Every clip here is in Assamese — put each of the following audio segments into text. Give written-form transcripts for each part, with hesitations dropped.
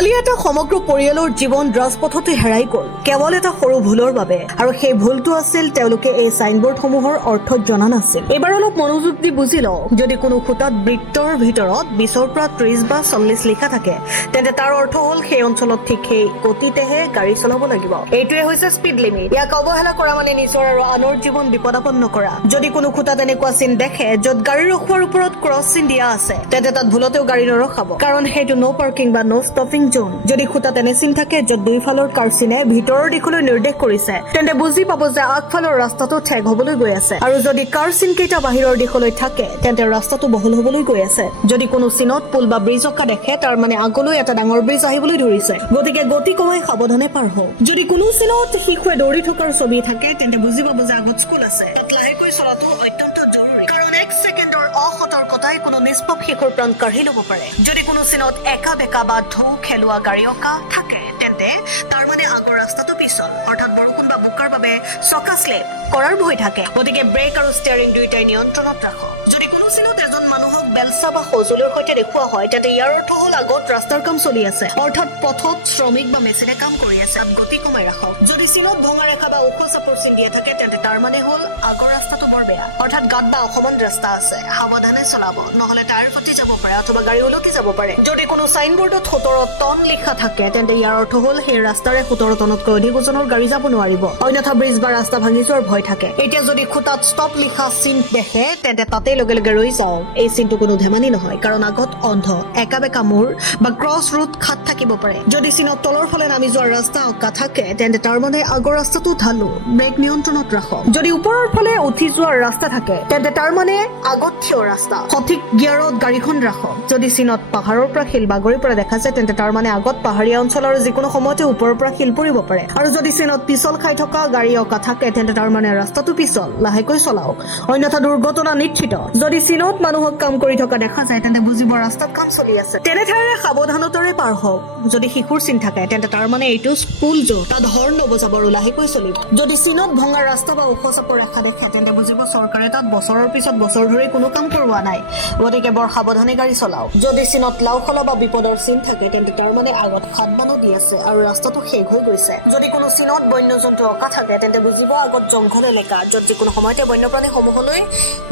কালি এটা সমগ্ৰ পৰিয়ালৰ জীৱন ৰাজপথতে হেৰাই গ'ল কেৱল এটা সৰু ভুলৰ বাবে আৰু সেই ভুলটো আছিল তেওঁলোকে এই সাইনবোৰ্ডসমূহৰ অৰ্থ জনা নাছিল। এবাৰ অলপ মনোযোগ দি বুজি লওক, যদি কোনো খুঁটাত বৃত্তৰ ভিতৰত 20ৰ পৰা 30 বা 40 লিখা থাকে তেন্তে তাৰ অৰ্থ হ'ল সেই অঞ্চলত ঠিক সেই গতিতেহে গাড়ী চলাব লাগিব। এইটোৱে হৈছে স্পীড লিমিট। ইয়াক অৱহেলা কৰা মানে নিজৰ আৰু আনৰ জীৱন বিপদাপন্ন কৰা। যদি কোনো খুঁটাত এনেকুৱা চিন দেখে য'ত গাড়ী ৰখোৱাৰ ওপৰত ক্ৰছ চিন দিয়া আছে তেন্তে তাত ভুলতেও গাড়ী নৰখাব, কাৰণ সেইটো নো পাৰ্কিং বা নো ষ্টপিং জোন। যদি খুঁটাত এনে চিন থাকে য'ত দুইফালৰ কাৰ চিনে ভিতৰৰ দিশলৈ নিৰ্দেশ কৰিছে তেন্তে বুজি পাব যে আগফালৰ ৰাস্তাটো ঠেক হবলৈ গৈ আছে, আৰু যদি কাৰ চিন কেইটা বাহিৰৰ দিশলৈ থাকে তেন্তে ৰাস্তাটো বহল হবলৈ গৈ আছে। যদি কোনো চিনত পুল বা ব্ৰিজ অঁকা দেখে তাৰ মানে আগলৈ এটা ডাঙৰ ব্ৰিজ আহিবলৈ ধৰিছে, গতিকে গতি কমাই সাৱধানে পাৰ হওক। যদি কোনো চিনত শিশুৱে দৌৰি থকাৰ ছবি থাকে তেন্তে বুজি পাব যে আগত স্কুল আছে, তাত লাহেকৈ চলাটো অত্যন্ত জৰুৰী, কাৰণ 1 ছেকেণ্ডৰ অসতৰ্কতাই কোনো নিষ্পাপ শিশুৰ প্ৰাণ কাঢ়ি ল'ব পাৰে। যদি কোনো চিনত একা বেকা বা ঢৌ খেলোৱা গাড়ী অঁকা থাকে তেন্তে তাৰ মানে আগৰ ৰাস্তাটো পিছল, অৰ্থাৎ বৰষুণ বা বোকাৰ বাবে চকা স্লেপ কৰাৰ ভয় থাকে, গতিকে ব্ৰেক আৰু ষ্টিয়াৰিং দুয়োটাই নিয়ন্ত্ৰণত ৰাখক। যদি কোনো চিনত এজন মানুহক বেলচা বা সঁজুলিৰ সৈতে দেখুওৱা হয় তেন্তে ইয়াৰ অৰ্থ হ'ল আগত ৰাস্তাৰ কাম চলি আছে, অৰ্থাৎ পথত শ্ৰমিক বা মেচিনে কাম কৰি আছে, তাত গতি কমাই ৰাখক। যদি চিনত ভঙা ৰেখা বা ওখ চাপৰ চিন দিয়া থাকে তেন্তে তাৰ মানে হ'ল আগৰ ৰাস্তাটো বৰ বেয়া, অৰ্থাৎ গাঁত বা অসমান ৰাস্তা আছে, সাৱধানে চলাব, নহলে টায়াৰ ফাটি যাব পাৰে অথবা গাড়ী ওলটি যাব পাৰে। যদি কোনো সাইনবোৰ্ডত 17 টন লিখা থাকে তেন্তে ইয়াৰ অৰ্থ হ'ল সেই ৰাস্তাৰে 17 টনতকৈ অধিক ওজনৰ গাড়ী যাব নোৱাৰিব, অন্যথা ব্ৰিজ বা ৰাস্তা ভাঙি যোৱাৰ ভয় থাকে। এতিয়া যদি খুঁটাত ষ্টপ লিখা চিন দেখে তেন্তে তাতেই লগে লগে ৰৈ যাওক। এই চিনটো কোনো ধেমালি নহয়, কাৰণ আগত অন্ধ, একা বেকা মূৰ বা ক্ৰছ ৰুট খাট থাকিব পাৰে। যদি চিনত তলৰ ফালে নামি যোৱাৰ ৰাস্তা অঁকা থাকে তেন্তে তাৰ মানে আগৰ ৰাস্তাটো ঢালু, ব্ৰেক নিয়ন্ত্ৰণত ৰাখক। যদি ওপৰৰ ফালে উঠি যোৱাৰ ৰাস্তা থাকে তেন্তে তাৰ মানে আগত থিয় ৰাস্তা, সঠিক গিয়াৰত গাড়ীখন ৰাখক। যদি চিনত পাহাৰৰ পৰা শিল বাগৰি পৰা দেখা যায় তেন্তে তাৰ মানে আগত পাহাৰীয়া অঞ্চলৰ যিকোনো সময়তে ওপৰৰ পৰা শিল পৰিব পাৰে। আৰু যদি চিনত পিছল খাই থকা গাড়ী অঁকা থাকে তেন্তে তাৰ মানে ৰাস্তাটো পিছল, লাহেকৈ চলাওক, অন্যথা দুৰ্ঘটনা নিশ্চিত। যদি চিনত মানুহক কাম কৰি থকা দেখা যায় তেন্তে বুজিব ৰাস্তাত কাম চলি আছে, তেনে ঠাইৰে সাৱধানতাৰে পাৰ হওক। যদি শিশুৰ চিন থাকে তেন্তে তাৰ মানে এইটো স্কুল জোন, তাত হৰ্ণ নবজাব আৰু লাহেকৈ চলিব। যদি চিনত ভঙা ৰাস্তা বা ওখ চাপৰ ৰেখা দেখে তেন্তে বুজিব চৰকাৰে তাত বছৰৰ পিছত বছৰ ধৰি কোনো কাম কৰোৱা নাই, গতিকে বৰ সাৱধানে গাড়ী চলাওক। যদি চিনত লাওখলা বা বিপদৰ চিন থাকে তেন্তে তাৰ মানে আগত খাদ বানো দি আছে আৰু ৰাস্তাটো শেষ হৈ গৈছে। যদি কোনো চিনত বন্য জন্তু অঁকা থাকে তেন্তে বুজিব আগত জংঘল এলেকা, য'ত যিকোনো সময়তে বন্যপ্ৰাণী সমূহলৈ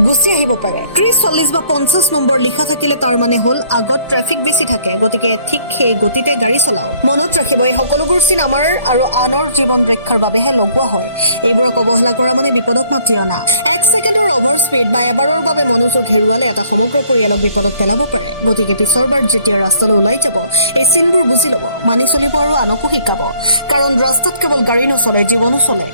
গুচি আহিব পাৰে। 30, 40 বা 50 নম্বৰ লিখা থাকিলে তাৰ মানে হ'ল আগত ট্ৰাফিক বেছি থাকে, গতিকে ঠিক সেই গতিতে গাড়ী চলাওক। মনত ৰাখিব, এই সকলোবোৰ চিন আমাৰ আৰু আনৰ জীৱন ৰক্ষাৰ বাবেহে লগোৱা হয়। এইবোৰক অৱহেলা কৰা মানে বিপদত মাতি অনা। 1 ছেকেণ্ডৰ অভাৰ স্পীড বা এবাৰৰ বাবে মনোযোগ হেৰুৱালে এটা সমগ্ৰ পৰিয়ালক বিপদত পেলাব পাৰে, গতিকে পিছৰবাৰ যেতিয়া ৰাস্তালৈ ওলাই যাব এই চিনবোৰ বুজি ল'ব, মানি চলিব আৰু আনকো শিকাব, কাৰণ ৰাস্তাত কেৱল গাড়ী নচলে, জীৱনো চলে।